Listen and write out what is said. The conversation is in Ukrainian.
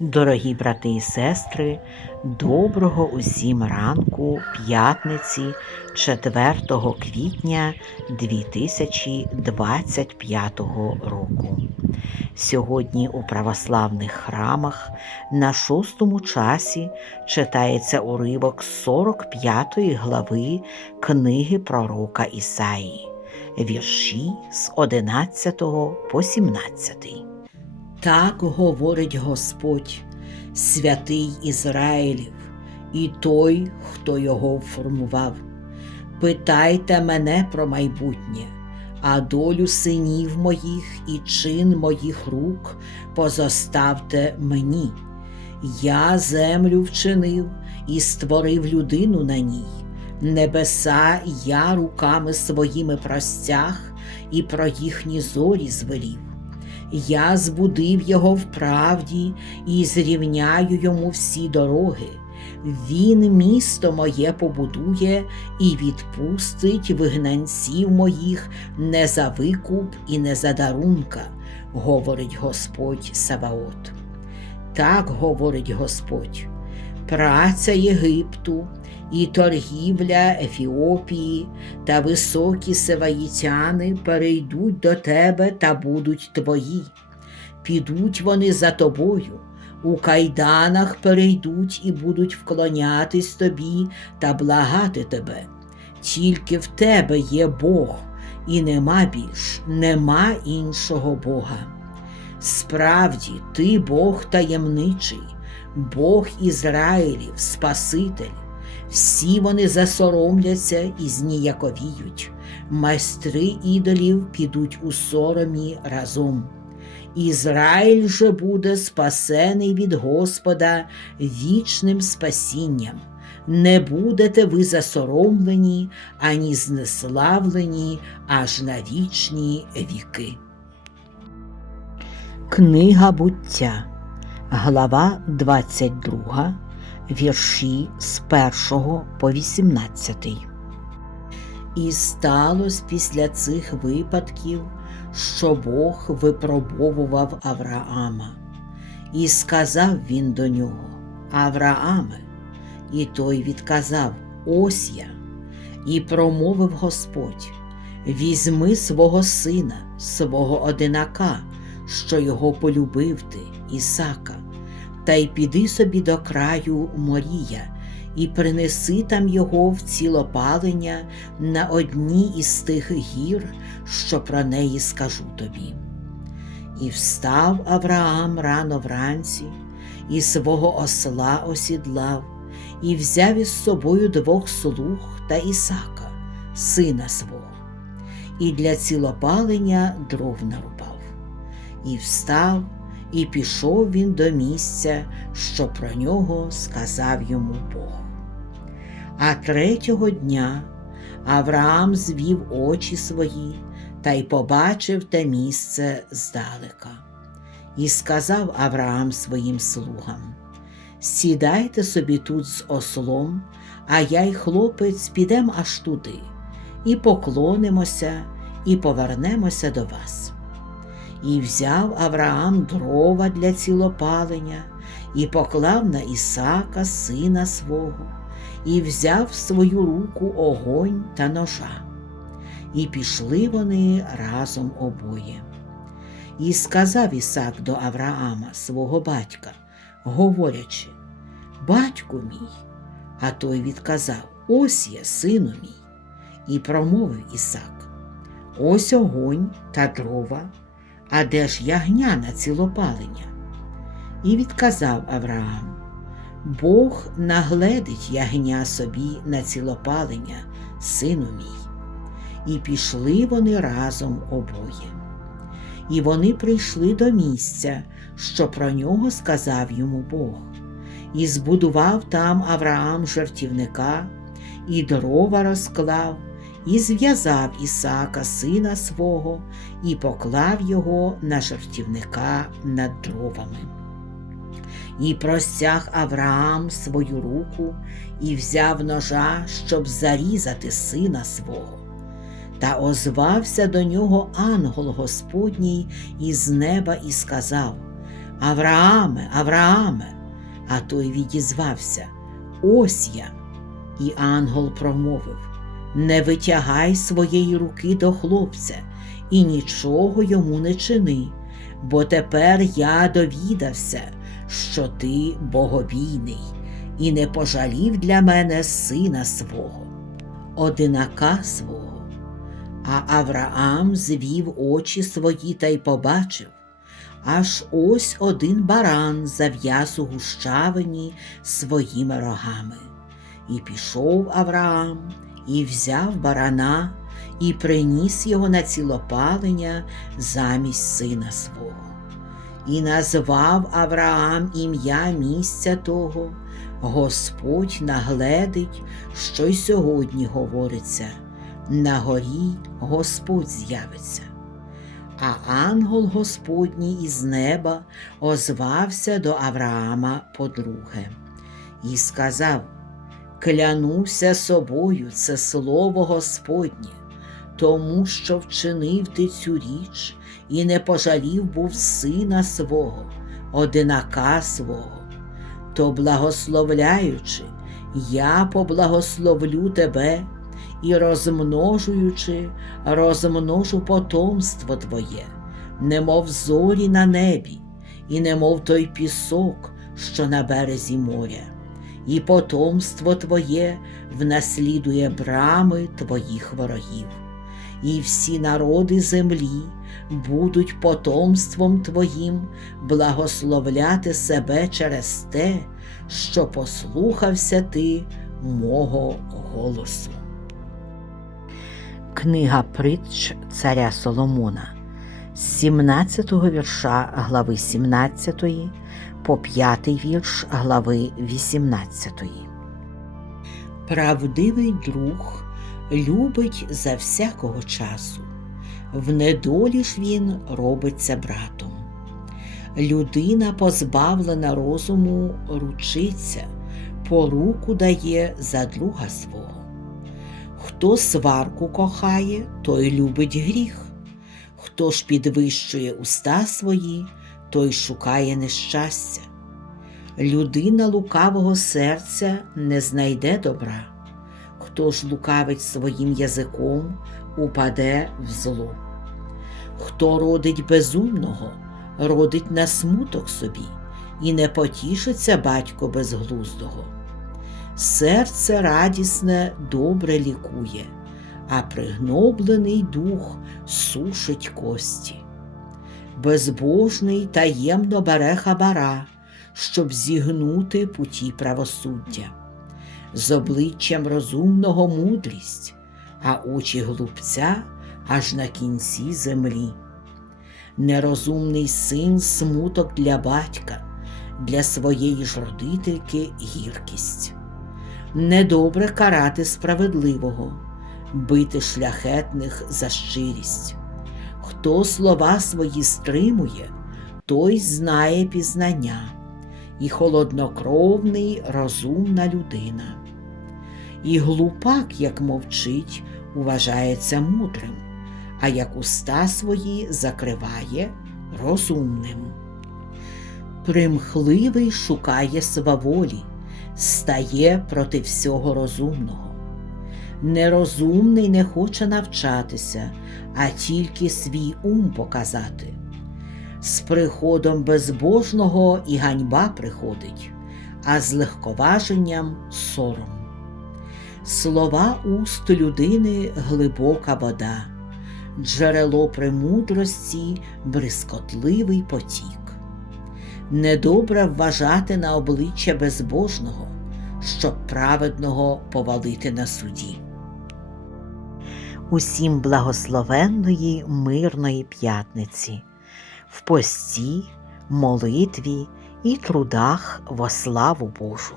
Дорогі брати і сестри, доброго усім ранку п'ятниці 4 квітня 2025 року. Сьогодні у православних храмах на шостому часі читається уривок з 45 глави книги пророка Ісаї, вірші з 11 по 17. Так говорить Господь, святий Ізраїлів, і той, хто його формував. Питайте мене про майбутнє, а долю синів моїх і чин моїх рук позоставте мені. Я землю вчинив і створив людину на ній. Небеса я руками своїми простяг і про їхні зорі звелів. Я збудив його в правді і зрівняю йому всі дороги. Він місто моє побудує і відпустить вигнанців моїх не за викуп і не за дарунка, говорить Господь Саваот. Так говорить Господь, праця Єгипту і торгівля Ефіопії та високі севаїтяни перейдуть до тебе та будуть твої. Підуть вони за тобою, у кайданах перейдуть і будуть вклонятись тобі та благати тебе. Тільки в тебе є Бог, і нема більш, нема іншого Бога. Справді, ти Бог таємничий, Бог Ізраїлів, Спаситель. Всі вони засоромляться і зніяковіють, майстри ідолів підуть у соромі разом. Ізраїль же буде спасений від Господа вічним спасінням. Не будете ви засоромлені ані знеславлені аж на вічні віки. Книга буття, глава 22 вірші з 1 по 18. І сталося після цих випадків, що Бог випробовував Авраама, і сказав він до нього: Аврааме, і той відказав: Ось я, і промовив Господь: Візьми свого сина, свого одинака, що його полюбив ти, Ісака та й піди собі до краю Морія, і принеси там його в цілопалення на одній із тих гір, що про неї скажу тобі. І встав Авраам рано вранці, і свого осла осідлав, і взяв із собою двох слуг та Ісака, сина свого, і для цілопалення дров нарубав, і встав. І пішов він до місця, що про нього сказав йому Бог. А третього дня Авраам звів очі свої та й побачив те місце здалека. І сказав Авраам своїм слугам: Сідайте собі тут з ослом, а я й хлопець підем аж туди, і поклонимося, і повернемося до вас. І взяв Авраам дрова для цілопалення, і поклав на Ісака, сина свого, і взяв в свою руку огонь та ножа. І пішли вони разом обоє. І сказав Ісак до Авраама, свого батька, говорячи, Батьку мій, а той відказав: Ось я, сину мій. І промовив Ісак: Ось огонь та дрова. А де ж ягня на цілопалення? І відказав Авраам Бог нагледить ягня собі на цілопалення, сину мій. І пішли вони разом обоє. І вони прийшли до місця, що про нього сказав йому Бог, і збудував там Авраам жартівника, і дрова розклав і зв'язав Ісака, сина свого, і поклав його на жартівника над дровами. І простяг Авраам свою руку і взяв ножа, щоб зарізати сина свого. Та озвався до нього ангел Господній із неба і сказав Аврааме, Аврааме. А той відізвався Ось я. І ангел промовив Не витягай своєї руки до хлопця і нічого йому не чини, бо тепер я довідався, що ти боговійний, і не пожалів для мене сина свого, одинака свого. А Авраам звів очі свої та й побачив, аж ось один баран зав'яз у гущавині своїми рогами. І пішов Авраам, і взяв барана, і приніс його на цілопалення замість сина свого. І назвав Авраам ім'я місця того, Господь нагледить, що й сьогодні говориться, на горі Господь з'явиться. А ангел Господній із неба озвався до Авраама подруге і сказав: Клянуся собою, це слово Господнє, тому що вчинив ти цю річ і не пожалів був сина свого, одинака свого, то благословляючи, я поблагословлю тебе і розмножуючи, розмножу потомство твоє, немов зорі на небі, і немов той пісок, що на березі моря, і потомство твоє внаслідує брами твоїх ворогів, і всі народи землі будуть потомством твоїм благословляти себе через те, що послухався ти мого голосу. Книга притч царя Соломона з 17 вірша глави 17 по 5 вірш глави 18. Правдивий друг любить за всякого часу, в недолі ж він робиться братом. Людина, позбавлена розуму, ручиться, поруку дає за друга свого. Хто сварку кохає, той любить гріх. Хто ж підвищує уста свої, той шукає нещастя. Людина лукавого серця не знайде добра. Хто ж лукавить своїм язиком, упаде в зло. Хто родить безумного, родить на смуток собі, і не потішиться батько безглуздого. Серце радісне добре лікує, а пригноблений дух сушить кості. Безбожний таємно бере хабара, щоб зігнути путі правосуддя. З обличчям розумного мудрість, а очі глупця аж на кінці землі. Нерозумний син смуток для батька, для своєї ж родительки гіркість. Недобре карати справедливого, бити шляхетних за щирість. Хто слова свої стримує, той знає пізнання, і холоднокровний розумна людина. І глупак, як мовчить, вважається мудрим, а як уста свої закриває розумним. Примхливий шукає сваволі, стає проти всього розумного. Нерозумний не хоче навчатися, а тільки свій ум показати. З приходом безбожного і ганьба приходить, а з легковаженням сором. Слова уст людини глибока вода, джерело премудрості брискотливий потік. Недобре вважати на обличчя безбожного, щоб праведного повалити на суді. Усім благословенної мирної п'ятниці, в пості, молитві і трудах во славу Божу.